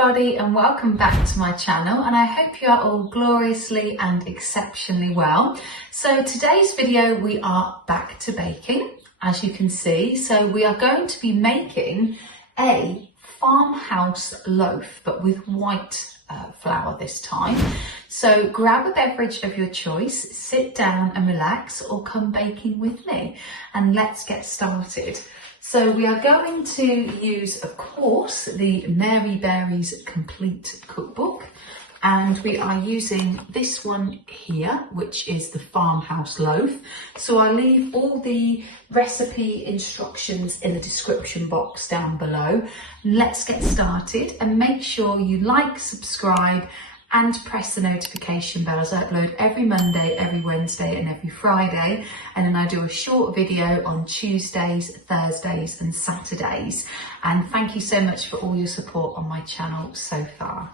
everybody and welcome back to my channel, and I hope you are all gloriously and exceptionally well. So today's video we are back to baking, as you can see. So we are going to be making a farmhouse loaf, but with white flour this time. So grab a beverage of your choice, sit down and relax, or come baking with me, and let's get started. So we are going to use, of course, the Mary Berry's Complete Cookbook, and we are using this one here, which is the Farmhouse Loaf. So I'll leave all the recipe instructions in the description box down below. Let's get started, and make sure you like, subscribe and press the notification bell, as I upload every Monday, every Wednesday and every Friday, and then I do a short video on Tuesdays, Thursdays and Saturdays. And thank you so much for all your support on my channel so far.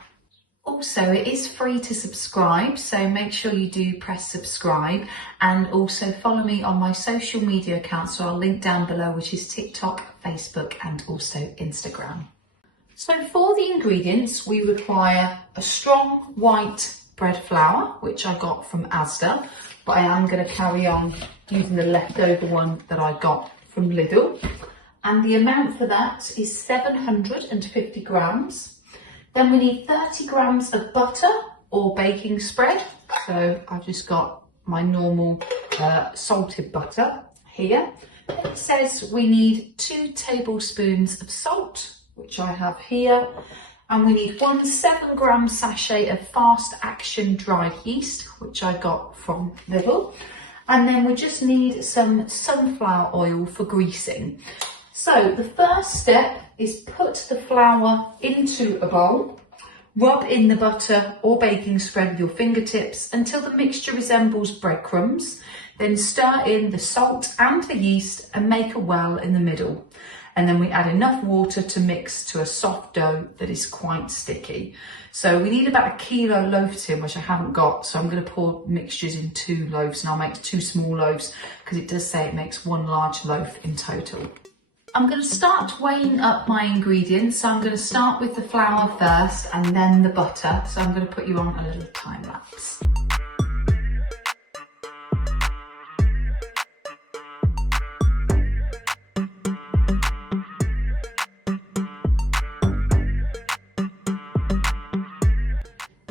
Also, it is free to subscribe, so make sure you do press subscribe, and also follow me on my social media accounts, so I'll link down below, which is TikTok, Facebook and also Instagram. So for the ingredients, we require a strong white bread flour, which I got from Asda, but I am going to carry on using the leftover one that I got from Lidl. And the amount for that is 750 grams. Then we need 30 grams of butter or baking spread. So I've just got my normal salted butter here. It says we need 2 tablespoons of salt, which I have here, and we need 1 7-gram sachet of fast action dried yeast, which I got from Lidl, and then we just need some sunflower oil for greasing. So the first step is put the flour into a bowl, rub in the butter or baking spread with your fingertips until the mixture resembles breadcrumbs, then stir in the salt and the yeast and make a well in the middle. And then we add enough water to mix to a soft dough that is quite sticky. So we need about 1 kilo loaf tin, which I haven't got. So I'm going to pour mixtures in 2 loaves, and I'll make 2 small loaves because it does say it makes 1 large loaf in total. I'm going to start weighing up my ingredients. So I'm going to start with the flour first and then the butter. So I'm going to put you on a little time lapse.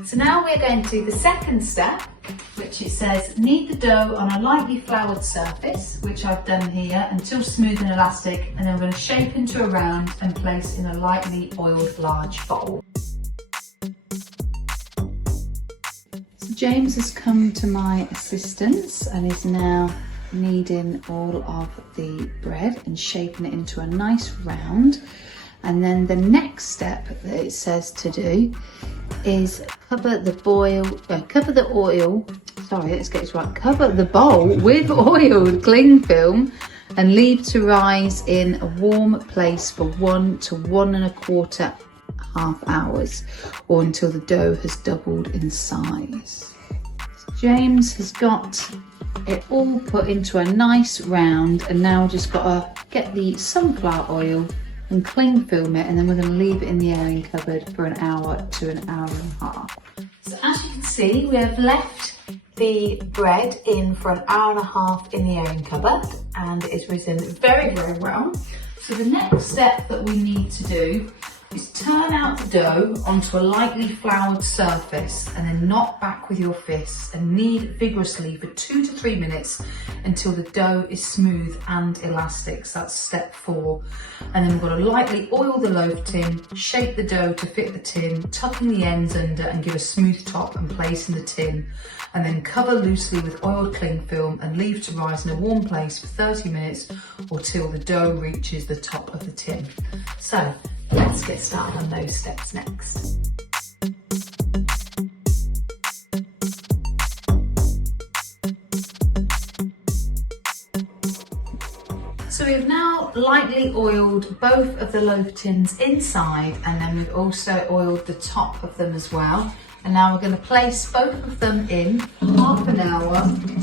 So now we're going to do the second step, which it says knead the dough on a lightly floured surface, which I've done here, until smooth and elastic, and then we're going to shape into a round and place in a lightly oiled large bowl. So James has come to my assistance and is now kneading all of the bread and shaping it into a nice round. And then the next step that it says to do is cover the bowl with oiled cling film and leave to rise in a warm place for 1 to 1¼ hours, or until the dough has doubled in size. So James has got it all put into a nice round, and now we've just got to get the sunflower oil and cling film it, and then we're going to leave it in the airing cupboard for 1 hour to 1.5 hours. So as you can see, we have left the bread in for 1.5 hours in the airing cupboard, and it is risen very, very well. So the next step that we need to do is turn out the dough onto a lightly floured surface, and then knock back with your fists and knead vigorously for 2 to 3 minutes until the dough is smooth and elastic. So that's step 4. And then we've got to lightly oil the loaf tin, shape the dough to fit the tin, tucking the ends under and give a smooth top and place in the tin, and then cover loosely with oiled cling film and leave to rise in a warm place for 30 minutes or till the dough reaches the top of the tin. So let's get started on those steps next. So we've now lightly oiled both of the loaf tins inside, and then we've also oiled the top of them as well. And now we're going to place both of them in half an hour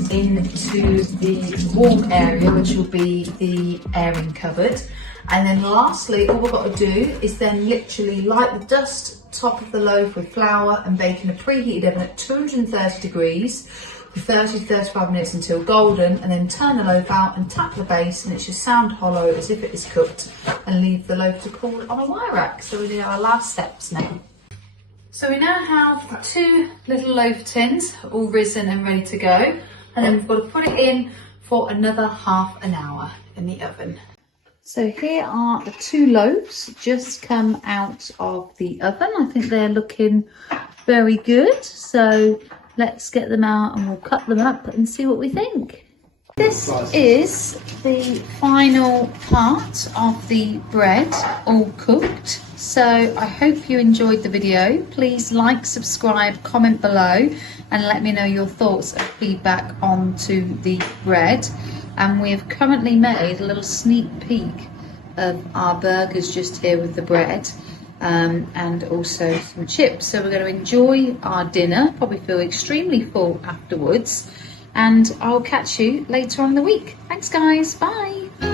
into the warm area, which will be the airing cupboard. And then lastly, all we've got to do is then literally light the dust top of the loaf with flour and bake in a preheated oven at 230 degrees for 30 to 35 minutes until golden, and then turn the loaf out and tap the base and it should sound hollow as if it is cooked, and leave the loaf to cool on a wire rack. So we do our last steps now. So we now have 2 little loaf tins all risen and ready to go, and then we've got to put it in for another half an hour in the oven. So here are the 2 loaves just come out of the oven. I think they're looking very good. So let's get them out and we'll cut them up and see what we think. This is the final part of the bread, all cooked. So I hope you enjoyed the video. Please like, subscribe, comment below and let me know your thoughts and feedback onto the bread. And we have currently made a little sneak peek of our burgers just here with the bread, and also some chips. So we're going to enjoy our dinner, probably feel extremely full afterwards, and I'll catch you later on in the week. Thanks guys, bye.